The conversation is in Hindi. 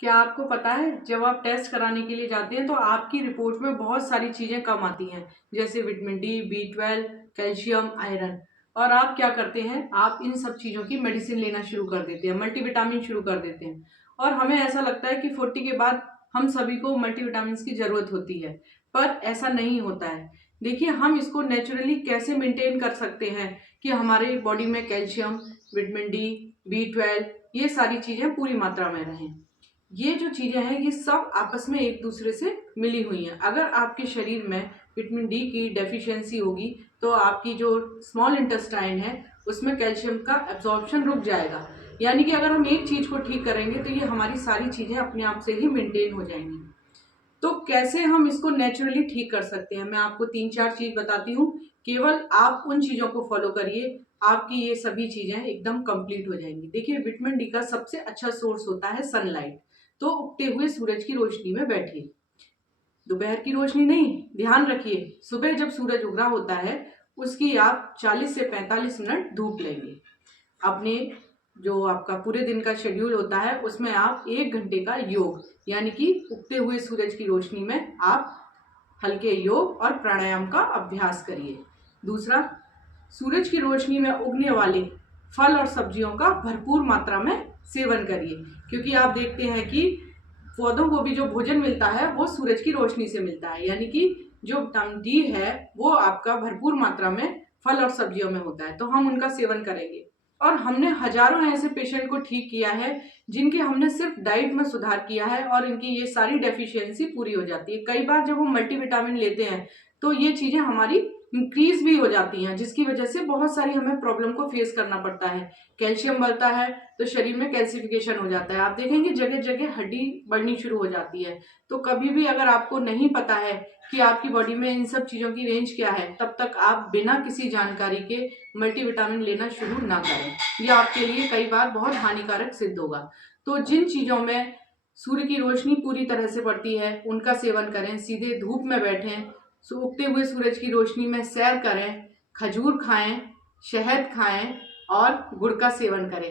क्या आपको पता है जब आप टेस्ट कराने के लिए जाते हैं तो आपकी रिपोर्ट में बहुत सारी चीज़ें कम आती हैं, जैसे vitamin D, B 12, calcium, iron. और आप क्या करते हैं, आप इन सब चीज़ों की मेडिसिन लेना शुरू कर देते हैं, मल्टीविटामिन शुरू कर देते हैं। और हमें ऐसा लगता है कि 40 के बाद हम सभी को मल्टीविटामिन की ज़रूरत होती है, पर ऐसा नहीं होता है। देखिए, हम इसको नेचुरली कैसे मेंटेन कर सकते हैं कि हमारे बॉडी में कैल्शियम, विटामिन डी, बी 12 ये सारी चीज़ें पूरी मात्रा में रहें। ये जो चीज़ें हैं ये सब आपस में एक दूसरे से मिली हुई हैं। अगर आपके शरीर में विटामिन डी की डेफिशिएंसी होगी तो आपकी जो स्मॉल इंटेस्टाइन है उसमें कैल्शियम का एब्जॉर्प्शन रुक जाएगा। यानी कि अगर हम एक चीज़ को ठीक करेंगे तो ये हमारी सारी चीज़ें अपने आप से ही मेंटेन हो जाएंगी। तो कैसे हम इसको नेचुरली ठीक कर सकते हैं, मैं आपको 3-4 चीज़ बताती हूँ। केवल आप उन चीज़ों को फॉलो करिए, आपकी ये सभी चीज़ें एकदम कंप्लीट हो जाएंगी। देखिए, विटामिन डी का सबसे अच्छा सोर्स होता है सनलाइट। तो उगते हुए सूरज की रोशनी में बैठिए, दोपहर की रोशनी नहीं, ध्यान रखिए सुबह जब सूरज उग रहा होता है उसकी आप 40 से 45 मिनट धूप लेंगे। अपने जो आपका पूरे दिन का शेड्यूल होता है उसमें आप 1 घंटे का योग, यानी कि उगते हुए सूरज की रोशनी में आप हल्के योग और प्राणायाम का अभ्यास करिए। दूसरा, सूरज की रोशनी में उगने वाले फल और सब्जियों का भरपूर मात्रा में सेवन करिए, क्योंकि आप देखते हैं कि पौधों को भी जो भोजन मिलता है वो सूरज की रोशनी से मिलता है। यानी कि जो विटामिन डी है वो आपका भरपूर मात्रा में फल और सब्जियों में होता है, तो हम उनका सेवन करेंगे। और हमने हजारों ऐसे पेशेंट को ठीक किया है जिनके हमने सिर्फ डाइट में सुधार किया है और इनकी ये सारी डेफिशिएंसी पूरी हो जाती है। कई बार जब हम मल्टीविटामिन लेते हैं तो ये चीजें हमारी इंक्रीज भी हो जाती हैं, जिसकी वजह से बहुत सारी हमें प्रॉब्लम को फेस करना पड़ता है। कैल्शियम बढ़ता है तो शरीर में कैल्सिफिकेशन हो जाता है, आप देखेंगे जगह जगह हड्डी बढ़नी शुरू हो जाती है। तो कभी भी अगर आपको नहीं पता है कि आपकी बॉडी में इन सब चीज़ों की रेंज क्या है, तब तक आप बिना किसी जानकारी के मल्टीविटामिन लेना शुरू ना करें। यह आपके लिए कई बार बहुत हानिकारक सिद्ध होगा। तो जिन चीज़ों में सूर्य की रोशनी पूरी तरह से पड़ती है उनका सेवन करें, सीधे धूप में बैठें, उगते हुए सूरज की रोशनी में सैर करें, खजूर खाएं, शहद खाएं और गुड़ का सेवन करें।